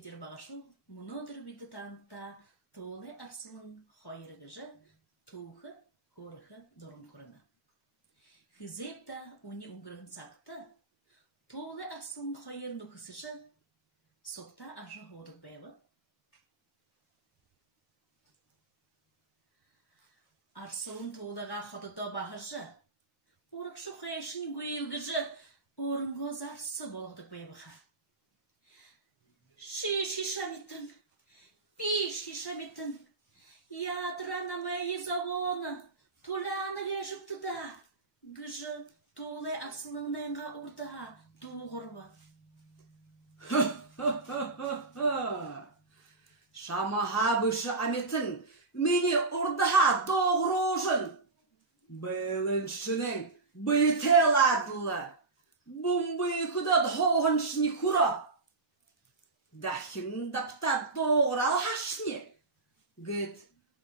бидер бағашу, мұнодыр биді танытта тоғылы арсының хайырғыжы, туғы, хорығы дұрым көріні. Хызепта уни уңғырын сақты, тоғылы арсының хайырын ұқысышы, соқта ажы ғодық бәйбі. Арсылын тоғылыға қадыда бағыжы, орықшы қайшын көйілгіжі, орынғоз арсы болғдық бәйбіға. Шишаметін, шишаметін, ядрана мәйі завоны, толаны кәжіпті да, гыжы толы асылыңнайынға ұрдыға туғырбы. Шамаға бұшы аметін, мені ұрдыға доғырожын. Бәліншінің бұйтел адылы, бұмбүйкіді доғыншыны күрі. Дахин дапта доғырал хашне. Гет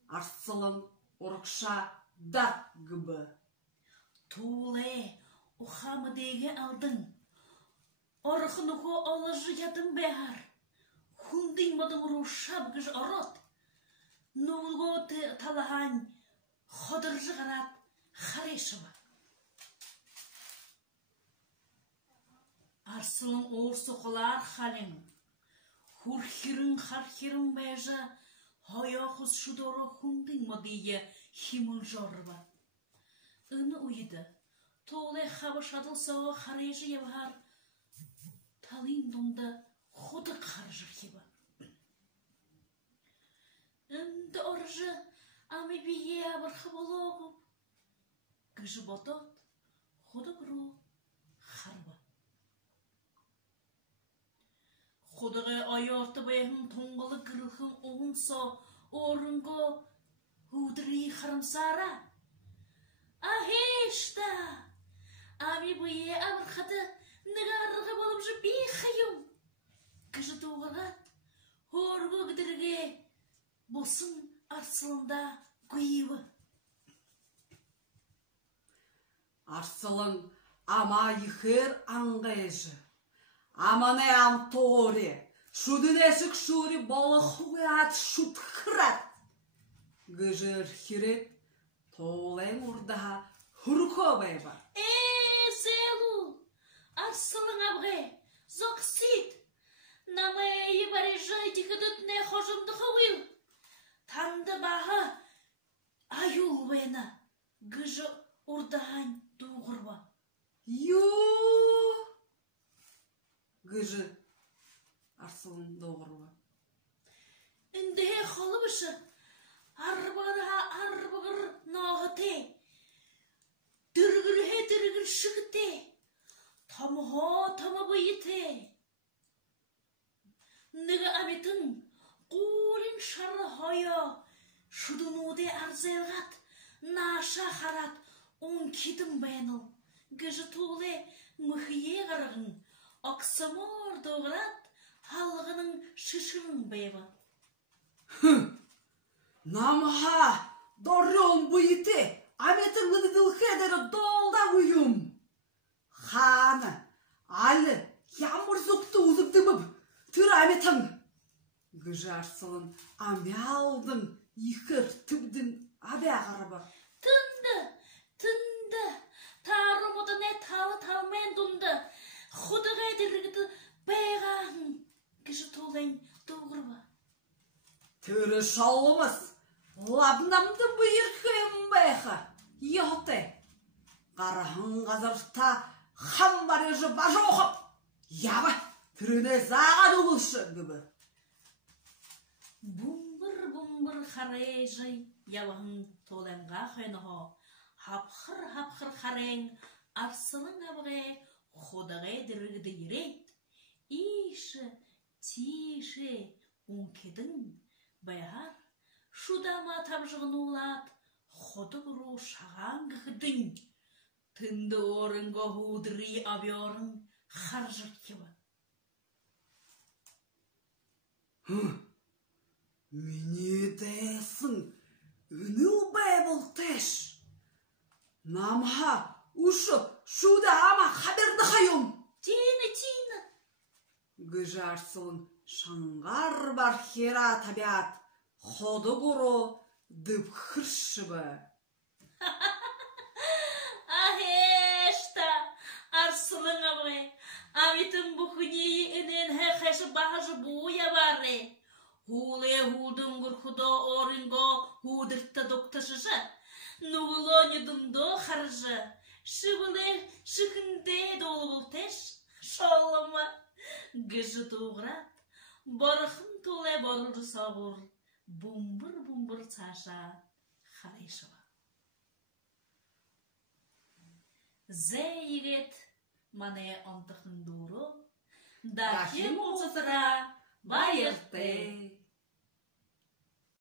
арсылын ұрықша дат гыбы. Туле, ұхамы деге алдың. Орықын ұқы олыжы ядың бәғар. Хундың мадың ұрушап гыж орот. Нұлғы талаған қодыржы ғарат харешыма. Арсылын орсы қолар халың. Хурхирын хархирын бәжі, хаяқыз шудоры хундың мадыйы химын жарыба. Үні ұйды, толы қабы шадылсауы харежі евғар, талын дұнды худы қаржыр хеба. Үнді оржы, ами бие абырқы болуғым. Гыжы ботот, худы бұру харба. Худығы айорты бәйхін тоңғылы кірілхін оңса орынғы ұдыры қарымсара. Ахешта! Ами бұйе абырқаты нығарығы болып жы бейхайым. Кіжі тоғырат, орғы күдірге босын арсылында көйіві. Арсылың ама ихер аңғайжы. Аманы ам тоғыры, шудынесік шуры болы хуят шуд қырат. Гыжыр хирет, тоғылайм ұрдаға хұрқо байба. Зелу, арсылың абғай, зоқсид. Намайы бәрі жайды күдітіне қожымдығы ұйыл. Танды бағы айыл бәйіна, гыжы ұрдаған туғырба. Гыжы арсылын доғырба. Үндіге қолы бұшы, арбығыр нағыте, дүргір шүгіте, тамы бұйыте. Нығы әметің қуылын шары хая, шудынуде арзелғат, наша харат, он кидім бәйныл. Гыжы туылы мұхие ғырғын, Аксамор доғырат, халғының шышырын бәйбі. Намаға дорын бұйыте, аметің ғыдыл хедері долда ұйым. Ханы, алы, ямыр зұқты ұзыпты бұп, түр аметің. Гыжы арсылын амялдың, иқыр түбдің абе ағарыбы. Тынды, тарымыды не талмен дүнді. Худығы діргіді бәйғағын, кіші толайын доғырба. Түрі шалымыз, лабнамды бұйыр көйім бәйға, еғыты. Қарағын ғазырта қам бар ежі бажы оқып, ябы, түріне заған ұғылшы гүбі. Бұмбыр қарайжы, ябығын толайынға қойнығы, хапқыр қарайын, арсының абығы, Ходағай дірігіді ерет, іші, тиші, ұнкедің, байғар, шудама табжығын олат, ходы бұру шаған ғыдың, тынды орынға ғудыры абиорын қаржық кебі. Мені дәсін, үніл бәйбіл тәш. Намға ұшып, шуда ама қаберді қайым. Тині. гыжарсылын шаңғар бар хера табиат, ходы куру дып хыршыбы. Ahesta, arsılın abı. Amitın bu hüneyi inen hekeşi bahışı buya barre. Hule hudun gurkudo oringo hudırtta doktaşışı. Nugulo nüdümdo harışı. Şıvıler şıkınde dolu bulteş. Şollama. Gıcı tuğrat. Barıхын tole barıldı sabır. Bumbur bumbur çaşa. Харайшыва. Зе егет мане антыхын дуру. Да кем болса тыра байырты.